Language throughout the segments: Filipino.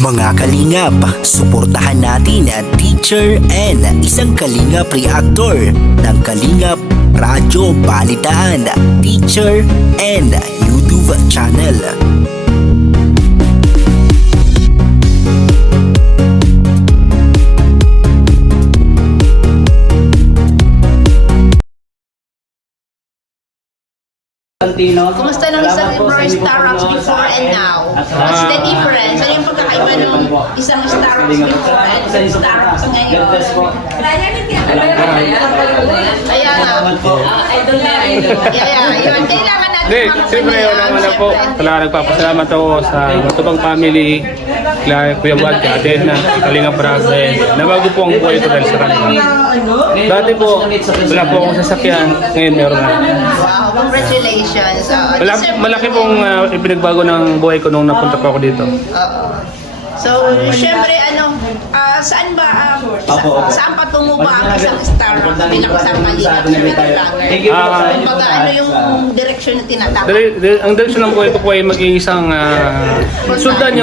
Mga kalingap, suportahan natin ang teacher and isang kalingap reactor ng Kalingap Radyo Balitaan, teacher and YouTube channel. Kumusta nang sa Starbucks before and now? What's the difference? Ano yung pagkakaiba ng isang Starbucks before and isang Starbucks ngayon? Kaya nga. Idol na idol. Yun. Kailangan natin Hindi, siyempre yun ang wala po. Talaga nagpapasalamat ako sa Matubang family, kaya Kuya Wad, kaya Ate na Kalingap Rasa. Nabago po ang buhay ko dahil sa kanila. Dati po, wala po akong sasakyan, ngayon meron na. Wow, congratulations. Malaki pong ipinagbago ng buhay ko nung napunta po ako dito. So, syempre, saan ba, saan patungo ba ang isang Starbucks bilang isang Kalingap vlogger? Kumbaga, ano yung direksyon na tinatawag? Ang direksyon ng buhay ko po ay maging isang sundan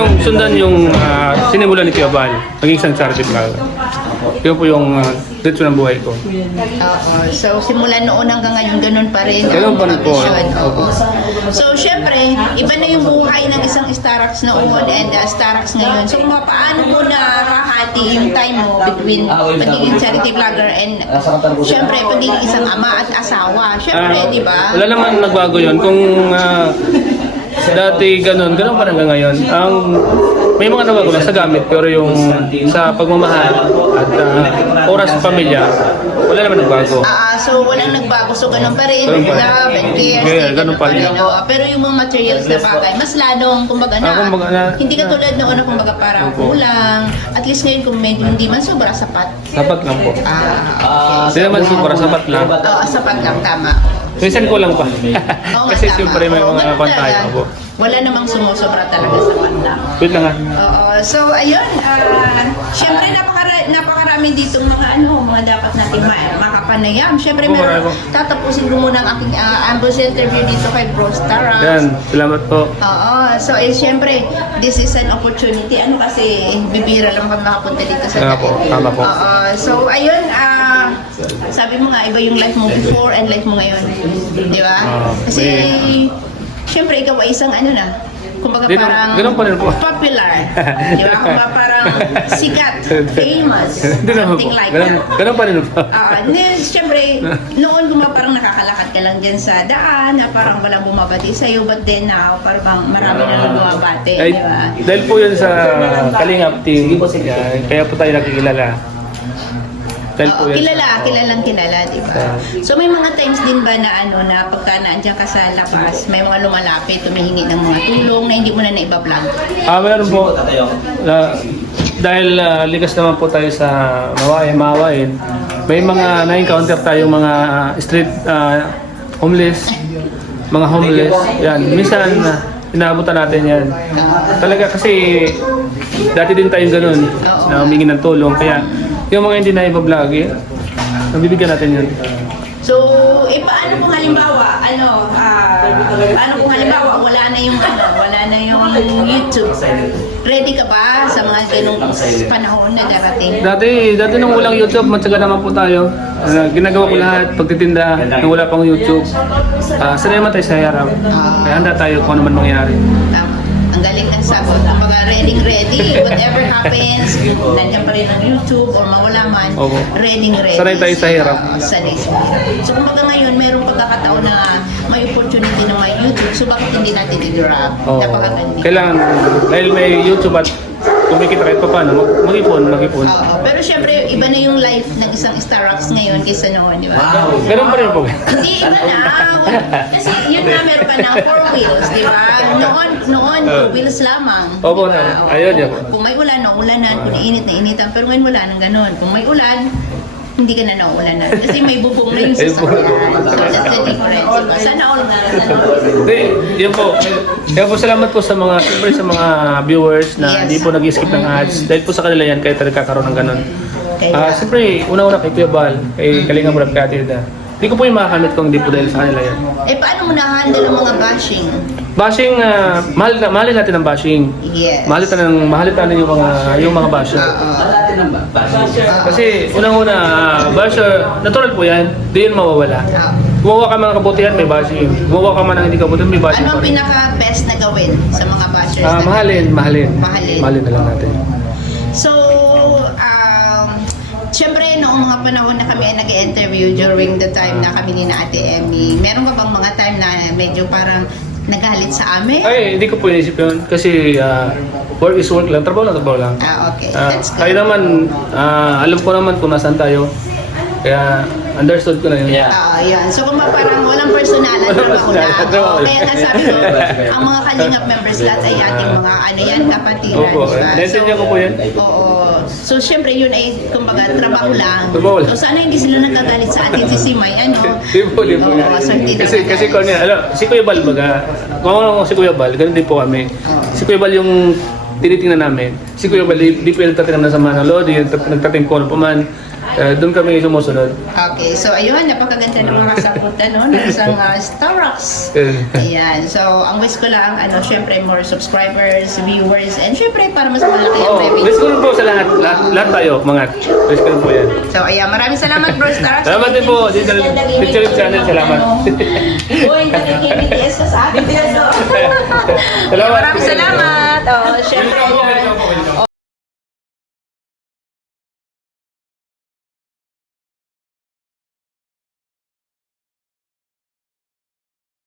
yung sinimulan ni Kuya Bal, maging isang charity vlogger. Yun po yung direksyon ng buhay ko. So, simula noon hanggang ngayon, ganun pa rin. Ganun pa rin po. So, syempre, iba na yung buhay ng isang Starbucks noon and Starbucks ngayon. So, paano mo nakahati yung time mo between pagiging charity vlogger and syempre, pagiging isang ama at asawa? Syempre, di ba? Wala naman nagbago yun. Kung dati ganun pa rin hanggang ngayon. May mga nabago lang sa gamit, pero yung sa pagmamahal at oras sa pamilya, wala naman nagbago. So walang nagbago, so ganun pa rin, Ganun pa rin. love and care, Yeah, ganun pa rin. Pero yung mga materials na bagay, mas lalong, kumbaga hindi ka tulad noon na kumbaga parang kulang, at least ngayon kung medyo hindi man sobra, sapat. Sapat lang po. Okay. Hindi naman sobra, sapat lang. Sapat lang, tama. Minsan ko lang pa. Oo nga, Kasi tama. siyempre may mga Ganun pantay talaga. ako. Wala namang sumusobra talaga sa panlang. Wait lang ha. So ayun, syempre napakarami dito mga dapat nating makapanayam. Syempre meron, tatapusin ko muna ang aking ambush interview dito kay Bro Starbucks. Yan, salamat po. So syempre, this is an opportunity. Kasi bibira lang kami makapunta dito sa Tama po, tama po. So ayun, sabi mo nga, iba yung life mo before and life mo ngayon. Di ba? Kasi syempre, ikaw ay isang kumbaga parang ganun pa rin po. popular. Di ba? Kumbaga parang sikat, famous, something like that. Ganun pa rin po. Siyempre, noon kumbaga parang nakakalakad ka lang dyan sa daan, na parang walang bumabati sa'yo, but then now, parang marami na lang bumabati. Di ba? Dahil po yun sa Kalingap team, kaya po tayo nakikilala. Kilalang kilala, di ba? So may mga times din ba na na pagka naandyan ka sa labas, may mga lumalapit, tumihingi ng mga tulong na hindi mo na naiba-vlog? Meron po. Dahil likas naman po tayo sa mawain. May mga na-encounter tayong mga street homeless, mga homeless. Yan, minsan inaabutan natin yan. Talaga kasi dati din tayong ganun na humingi ng tulong. Kaya yung mga hindi na iba-vlog, nabibigyan natin yun. So, paano kung halimbawa, wala na yung YouTube? Ready ka ba sa mga ganung panahon na darating? Dati nung walang YouTube, matyaga naman po tayo. Ginagawa ko lahat, pagtitinda, nung wala pang YouTube. Sanay naman tayo sa harap. Kaya handa tayo kung ano man mangyari. Tama. Ang galing ng sagot. Kapag ready, whatever happens, nandiyan pa rin ang YouTube or mawala man, ready. Sanay tayo sa hirap. Sanay sa hirap. So kumbaga ngayon, mayroong pagkakataon na may opportunity na may YouTube, so bakit hindi natin i-grab? Napakaganda. Kailangan, dahil may YouTube at kumikita kahit pa paano, mag-ipon. Pero syempre, iba na yung life ng isang Starbucks ngayon kaysa noon, di ba? Ganun pa rin po. Hindi, iba na. Kasi yun na, meron ka ng 4 wheels, di ba? Noon, 2 wheels lamang. Opo, diba? ayun yan. Kung may ulan, ulanan. Kung init na initan. Pero ngayon wala nang ganun. Kung may ulan, hindi ka na naulanan. Kasi may bubong rin sa sakyan. So that's the difference. Diba? Sana all na. Hindi, yun po. Kaya po salamat po sa mga, siyempre sa mga viewers na hindi po nag-skip ng ads. Dahil po sa kanila yan, kaya talaga nagkakaroon ng ganun. Siyempre, una-una kay Kuya Bal, kay Kalingap Rab, kay Ate Hilda. Hindi ko po yung makakamit kung hindi po dahil sa kanila yan. Eh, paano mo na-handle ang mga bashing? Bashing, mahalin natin ang bashing. Yes. Mahalin natin yung mga basher. Kasi unang-una, basher, natural po yan, di yun mawawala. Gumawa ka man ng kabutihan, may bashing. Gumawa ka man ng hindi kabutihan, may bashing Ano ang pa rin. pinaka-best na gawin sa mga bashers? Mahalin. Mahalin. Mahalin na lang natin. So, syempre, noong mga panahon na kami ay nag-interview during the time na kami ni na Ate Emmy, meron ka bang mga time na medyo parang nagalit sa amin? Ay, hindi ko po inisip yun. Kasi work is work lang, trabaho lang. Okay, that's Kaya good. naman, alam ko naman kung nasaan tayo. Kaya understood ko na yun. Yan. So, kung parang walang personalan, trabaho na. Trabaho na. Kaya nga sabi ko, ang mga Kalingap members lahat ay ating mga kapatiran. Opo, diba? naintindihan ko po yan. Oo. So, syempre, yun ay, kumbaga, trabaho lang. Trabaho lang. So, sana hindi sila nagkagalit sa atin si Simay, Di po. Oo, so hindi Kasi kung si Kuya Bal baga, kung si Kuya Bal, ganun din po kami. Si Kuya Bal yung tinitingnan namin. Si Kuya Bal, di po yung nagtatingnan sa mga lodi, nagtatingkol pa man. Doon kami sumusunod. Okay, so ayun, napakaganda ng mga sagutan ng isang Starbucks. Ayan, so ang wish ko lang, syempre more subscribers, viewers, and syempre para mas malaki ang revenue. Wish ko rin po sa lahat tayo, mga wish ko rin po yan. So ayan, maraming salamat bro Starbucks. Salamat din po, Teacher Channel, salamat. Uy, naging BTS ka sa akin. Salamat. Maraming salamat. Syempre,